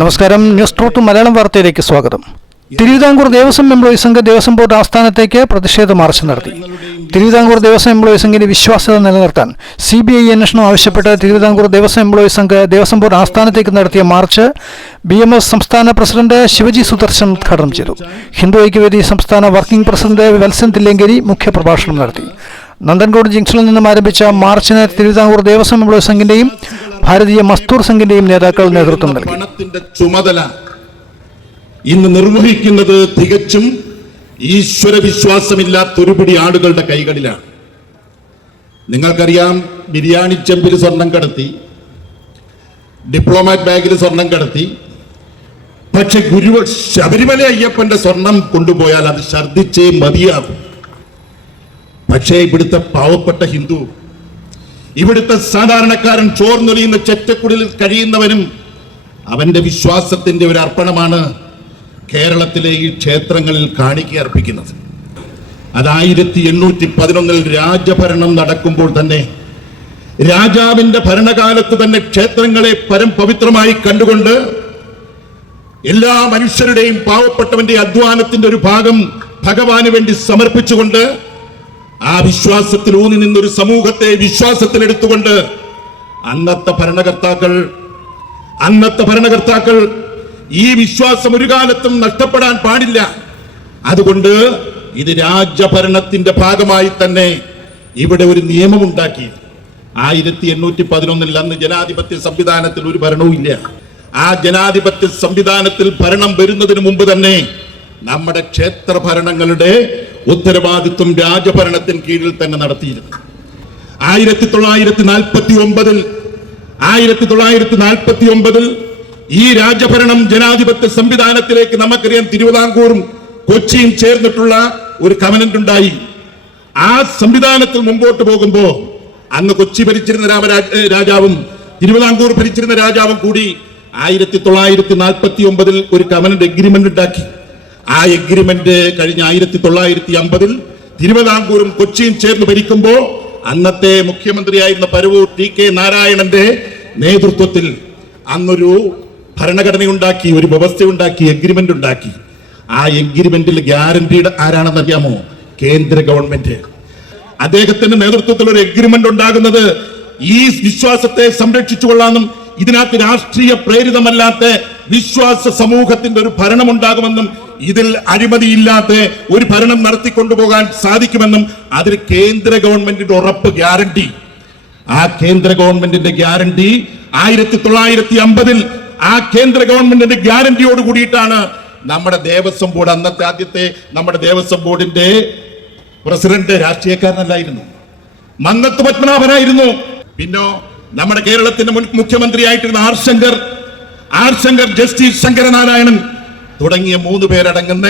നമസ്കാരം. News trot Malayalam വാർത്തയിലേക്ക് സ്വാഗതം. തിരുവിതാംകൂർ ദേവസ്വം എംപ്ലോയീസ് സംഘ ദേവസ്വം ബോർഡ് ആസ്ഥാനത്തേക്ക് പ്രതിഷേധ മാർച്ച് നടത്തി. തിരുവിതാംകൂർ ദേവസ്വം എംപ്ലോയീസ് സംഘിന്റെ വിശ്വാസ്യത നിലനിർത്താൻ സി ബി ഐ അന്വേഷണം ആവശ്യപ്പെട്ട് തിരുവിതാംകൂർ ദേവസ്വം എംപ്ലോയീസ് സംഘ് ദേവസ്വം ബോർഡ് ആസ്ഥാനത്തേക്ക് നടത്തിയ മാർച്ച് ബി എം എസ് സംസ്ഥാന പ്രസിഡന്റ് ശിവജി സുദർശൻ ഉദ്ഘാടനം ചെയ്തു. ഹിന്ദു ഐക്യവേദി സംസ്ഥാന വർക്കിംഗ് പ്രസിഡന്റ് വത്സൻ തില്ലങ്കേരി മുഖ്യപ്രഭാഷണം നടത്തി. നന്ദൻകോട് ജംഗ്ഷനിൽ നിന്നും ആരംഭിച്ച മാർച്ചിന് തിരുവിതാംകൂർ ദേവസ്വം എംപ്ലോയീസ് സംഘിന്റെയും ഭാരതീയ മസ്തൂർ സംഘിന്റെയും നേതാക്കൾ നേതൃത്വം നൽകി. പണത്തിന്റെ ചുമതല ഇന്ന് നിർവഹിക്കുന്നത് തികച്ചും ഈശ്വര വിശ്വാസമില്ലാത്ത ഒരുപിടി ആളുകളുടെ കൈകളിലാണ്. നിങ്ങൾക്കറിയാം ബിരിയാണി ചെമ്പിൽ സ്വർണം കടത്തി ഡിപ്ലോമാറ്റ് ബാഗിൽ സ്വർണം കടത്തി പക്ഷെ ഗുരു ശബരിമല അയ്യപ്പന്റെ സ്വർണം കൊണ്ടുപോയാൽ അത് ഛർദിച്ചേ മതിയാകും. പക്ഷേ ഇവിടുത്തെ പാവപ്പെട്ട ഹിന്ദു ഇവിടുത്തെ സാധാരണക്കാരൻ ചോർന്നൊലിയുന്ന ചെറ്റക്കുടലിൽ കഴിയുന്നവനും അവന്റെ വിശ്വാസത്തിന്റെ ഒരു അർപ്പണമാണ് കേരളത്തിലെ ഈ ക്ഷേത്രങ്ങളിൽ കാണിക്ക അർപ്പിക്കുന്നത്. അത് ആയിരത്തി എണ്ണൂറ്റി പതിനൊന്നിൽ രാജഭരണം നടക്കുമ്പോൾ തന്നെ രാജാവിന്റെ ഭരണകാലത്ത് തന്നെ ക്ഷേത്രങ്ങളെ പരം പവിത്രമായി കണ്ടുകൊണ്ട് എല്ലാ മനുഷ്യരുടെയും പാവപ്പെട്ടവന്റെ അധ്വാനത്തിന്റെ ഒരു ഭാഗം ഭഗവാന് വേണ്ടി സമർപ്പിച്ചുകൊണ്ട് ആ വിശ്വാസത്തിൽ ഊന്നി നിന്നൊരു സമൂഹത്തെ വിശ്വാസത്തിൽ വിശ്വാസത്തിലെടുത്തുകൊണ്ട് അന്നത്തെ ഭരണകർത്താക്കൾ അന്നത്തെ ഭരണകർത്താക്കൾ ഈ വിശ്വാസം ഒരു കാലത്തും നഷ്ടപ്പെടാൻ പാടില്ല. അതുകൊണ്ട് ഇത് രാജ്യഭരണത്തിന്റെ ഭാഗമായി തന്നെ ഇവിടെ ഒരു നിയമമുണ്ടാക്കി ആയിരത്തി എണ്ണൂറ്റി പതിനൊന്നിൽ അന്ന് ജനാധിപത്യ സംവിധാനത്തിൽ ഒരു ഭരണവും ഇല്ല. ആ ജനാധിപത്യ സംവിധാനത്തിൽ ഭരണം വരുന്നതിന് മുമ്പ് തന്നെ നമ്മുടെ ക്ഷേത്ര ഭരണങ്ങളുടെ ഉത്തരവാദിത്വം രാജഭരണത്തിന് കീഴിൽ തന്നെ നടത്തിയിരുന്നു. ആയിരത്തി തൊള്ളായിരത്തി നാൽപ്പത്തി ഒമ്പതിൽ ആയിരത്തി തൊള്ളായിരത്തി നാൽപ്പത്തി ഒമ്പതിൽ ഈ രാജഭരണം ജനാധിപത്യ സംവിധാനത്തിലേക്ക് നമുക്കറിയാം തിരുവിതാംകൂറും കൊച്ചിയും ചേർന്നിട്ടുള്ള ഒരു കവനന്റ് ഉണ്ടായി. ആ സംവിധാനത്തിൽ മുമ്പോട്ട് പോകുമ്പോ അന്ന് കൊച്ചി ഭരിച്ചിരുന്ന രാമരാജ രാജാവും തിരുവിതാംകൂർ ഭരിച്ചിരുന്ന രാജാവും കൂടി ആയിരത്തി തൊള്ളായിരത്തി നാൽപ്പത്തി ഒമ്പതിൽ ഒരു കവനന്റ് എഗ്രിമെന്റ് ഉണ്ടാക്കി. ആ എഗ്രിമെന്റ് കഴിഞ്ഞ ആയിരത്തി തൊള്ളായിരത്തി അമ്പതിൽ തിരുവിതാംകൂറും കൊച്ചിയും ചേർന്ന് ഭരിക്കുമ്പോൾ അന്നത്തെ മുഖ്യമന്ത്രിയായിരുന്ന പരവൂർ ടി കെ നാരായണന്റെ നേതൃത്വത്തിൽ അന്നൊരു ഭരണഘടനയുണ്ടാക്കി ഒരു വ്യവസ്ഥ ഉണ്ടാക്കി എഗ്രിമെന്റ് ഉണ്ടാക്കി. ആ എഗ്രിമെന്റിൽ ഗ്യാരണ്ടീഡ് ആരാണെന്ന് അറിയാമോ? കേന്ദ്ര ഗവൺമെന്റ് അദ്ദേഹത്തിന്റെ നേതൃത്വത്തിൽ ഒരു എഗ്രിമെന്റ് ഉണ്ടാകുന്നത് ഈ വിശ്വാസത്തെ സംരക്ഷിച്ചുകൊള്ളാമെന്നും ഇതിനകത്ത് രാഷ്ട്രീയ പ്രേരിതമല്ലാത്ത വിശ്വാസ സമൂഹത്തിന്റെ ഒരു ഭരണം ഉണ്ടാകുമെന്നും ഇതിൽ അഴിമതിയില്ലാത്ത ഒരു ഭരണം നടത്തിക്കൊണ്ടുപോകാൻ സാധിക്കുമെന്നും അതിന് കേന്ദ്ര ഗവൺമെന്റിന്റെ ഉറപ്പ് ഗ്യാരണ്ടി. ആ കേന്ദ്ര ഗവൺമെന്റിന്റെ ഗ്യാരണ്ടി ആയിരത്തി തൊള്ളായിരത്തി അമ്പതിൽ ആ കേന്ദ്ര ഗവൺമെന്റിന്റെ ഗ്യാരണ്ടിയോട് കൂടിയിട്ടാണ് നമ്മുടെ ദേവസ്വം ബോർഡ് അന്നത്തെ ആദ്യത്തെ നമ്മുടെ ദേവസ്വം ബോർഡിന്റെ പ്രസിഡന്റ് രാഷ്ട്രീയക്കാരനല്ലായിരുന്നു. മന്നത്ത് പത്മനാഭനായിരുന്നു. പിന്നോ നമ്മുടെ കേരളത്തിന്റെ മുൻ മുഖ്യമന്ത്രിയായിട്ടിരുന്ന R Shankar R Shankar justice Sankaranarayanan തുടങ്ങിയ മൂന്ന് പേരടങ്ങുന്ന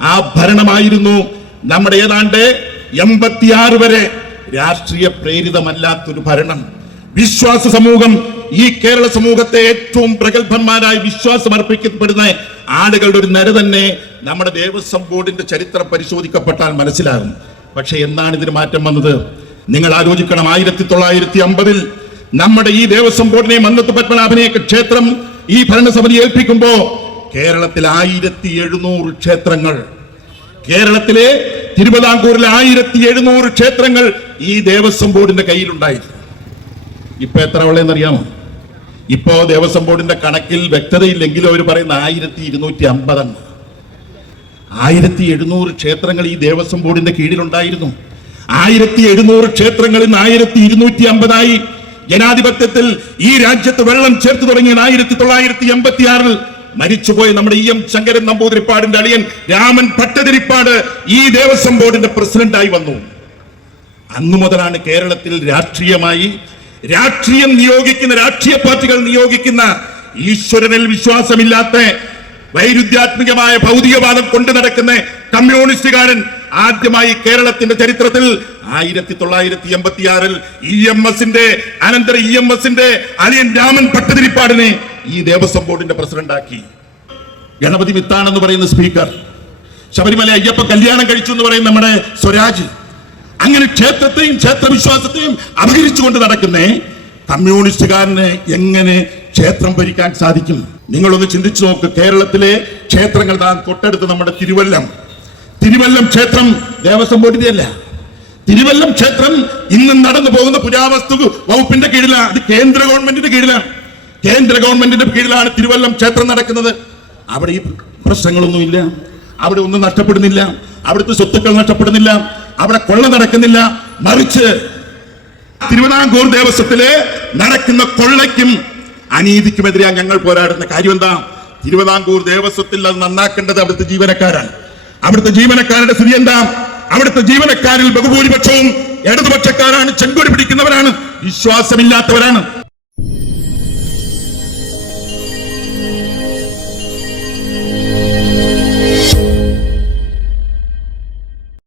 ആ ഭരണമായിരുന്നു നമ്മുടെ ഏതാണ്ട് എൺപത്തിയാറ് വരെ രാഷ്ട്രീയ പ്രേരിതമല്ലാത്തൊരു ഭരണം. വിശ്വാസ സമൂഹം ഈ കേരള സമൂഹത്തെ ഏറ്റവും പ്രഗത്ഭന്മാരായി വിശ്വാസം അർപ്പിക്കപ്പെടുന്ന ആളുകളുടെ ഒരു നര തന്നെ നമ്മുടെ ദേവസ്വം ബോർഡിന്റെ ചരിത്രം പരിശോധിക്കപ്പെട്ടാൽ മനസ്സിലാകും. പക്ഷെ എന്നാണ് ഇതിന് മാറ്റം വന്നത്? നിങ്ങൾ ആലോചിക്കണം ആയിരത്തി തൊള്ളായിരത്തി അമ്പതിൽ നമ്മുടെ ഈ ദേവസ്വം ബോർഡിനെ മന്നത്ത് പത്മനാഭനെയൊക്കെ ക്ഷേത്രം ഈ ഭരണസമിതി ഏൽപ്പിക്കുമ്പോ കേരളത്തിൽ ആയിരത്തി എഴുന്നൂറ് ക്ഷേത്രങ്ങൾ. കേരളത്തിലെ തിരുവിതാംകൂറിൽ ആയിരത്തി എഴുന്നൂറ് ക്ഷേത്രങ്ങൾ ഈ ദേവസ്വം ബോർഡിന്റെ കയ്യിലുണ്ടായിരുന്നു. ഇപ്പൊ എത്ര ഉള്ളതെന്നറിയാമോ? ഇപ്പോ ദേവസ്വം ബോർഡിന്റെ കണക്കിൽ വ്യക്തതയില്ലെങ്കിലും അവർ പറയുന്ന ആയിരത്തി ഇരുന്നൂറ്റി അമ്പതെന്ന് ആയിരത്തി എഴുന്നൂറ് ക്ഷേത്രങ്ങൾ ഈ ദേവസ്വം ബോർഡിന്റെ കീഴിലുണ്ടായിരുന്നു. ആയിരത്തി എഴുന്നൂറ് ക്ഷേത്രങ്ങളിൽ നിന്ന് ആയിരത്തി ഇരുന്നൂറ്റി അമ്പതായി. ജനാധിപത്യത്തിൽ ഈ രാജ്യത്ത് വെള്ളം ചേർത്ത് തുടങ്ങിയത് ആയിരത്തി തൊള്ളായിരത്തി എൺപത്തി ആറിൽ മരിച്ചുപോയ നമ്മുടെ ഇ എം ശങ്കരൻ നമ്പൂതിരിപ്പാടിന്റെ അളിയൻ രാമൻ ഭട്ടതിരിപ്പാട് ഈ ദേവസ്വം ബോർഡിന്റെ പ്രസിഡന്റായി വന്നു. അന്നു മുതലാണ് കേരളത്തിൽ രാഷ്ട്രീയമായി രാഷ്ട്രീയം നിയോഗിക്കുന്ന രാഷ്ട്രീയ പാർട്ടികൾ നിയോഗിക്കുന്ന ഈശ്വരനിൽ വിശ്വാസമില്ലാത്ത വൈരുദ്ധ്യാത്മികമായ ഭൗതികവാദം കൊണ്ടു നടക്കുന്ന കമ്മ്യൂണിസ്റ്റുകാരൻ ആദ്യമായി കേരളത്തിന്റെ ചരിത്രത്തിൽ ആയിരത്തി തൊള്ളായിരത്തി എൺപത്തിയാറിൽ ഇ എം എസിന്റെ അനന്തര ഇ എം എസിന്റെ അലിയൻ രാമൻ ഭട്ടതിരിപ്പാടിനെ ഈ ദേവസ്വം ബോർഡിന്റെ പ്രസിഡന്റാക്കി. ഗണപതി മിത്താണെന്ന് പറയുന്ന സ്പീക്കർ. ശബരിമല അയ്യപ്പ കല്യാണം കഴിച്ചു എന്ന് പറയുന്ന നമ്മുടെ സ്വരാജ്. അങ്ങനെ ക്ഷേത്രത്തെയും ക്ഷേത്രവിശ്വാസത്തെയും അപഹരിച്ചുകൊണ്ട് നടക്കുന്നേ കമ്മ്യൂണിസ്റ്റുകാരന് എങ്ങനെ ക്ഷേത്രം ഭരിക്കാൻ സാധിക്കും? നിങ്ങളൊന്ന് ചിന്തിച്ചു നോക്ക് കേരളത്തിലെ ക്ഷേത്രങ്ങൾ താൻ തൊട്ടടുത്ത് നമ്മുടെ തിരുവല്ലം. തിരുവല്ലം ക്ഷേത്രം ദേവസ്വം ബോർഡിന്റെ അല്ല തിരുവല്ലം ക്ഷേത്രം ഇന്ന് നടന്നു പോകുന്ന പുരാവസ്തു വകുപ്പിന്റെ കീഴിലാണ് അത് കേന്ദ്ര ഗവൺമെന്റിന്റെ കീഴിലാണ് കേന്ദ്ര ഗവൺമെന്റിന്റെ കീഴിലാണ് തിരുവല്ലം ക്ഷേത്രം നടക്കുന്നത്. അവിടെ ഈ പ്രശ്നങ്ങളൊന്നുമില്ല. അവിടെ ഒന്നും നഷ്ടപ്പെടുന്നില്ല. അവിടുത്തെ സ്വത്തുക്കൾ നഷ്ടപ്പെടുന്നില്ല. അവിടെ കൊള്ള നടക്കുന്നില്ല. മറിച്ച് തിരുവിതാംകൂർ ദേവസ്വത്തിലെ നടക്കുന്ന കൊള്ളയ്ക്കും അനീതിക്കുമെതിരെയാണ് ഞങ്ങൾ പോരാടുന്ന കാര്യം എന്താ? തിരുവിതാംകൂർ ദേവസ്വത്തിൽ അത് നന്നാക്കേണ്ടത് അവിടുത്തെ ജീവനക്കാരാണ്. അവിടുത്തെ ജീവനക്കാരുടെ സ്ഥിതി എന്താ? അവിടുത്തെ ജീവനക്കാരിൽ ബഹുഭൂരിപക്ഷവും ഇടതുപക്ഷക്കാരാണ്. ചെങ്കൊടി പിടിക്കുന്നവരാണ്. വിശ്വാസമില്ലാത്തവരാണ്.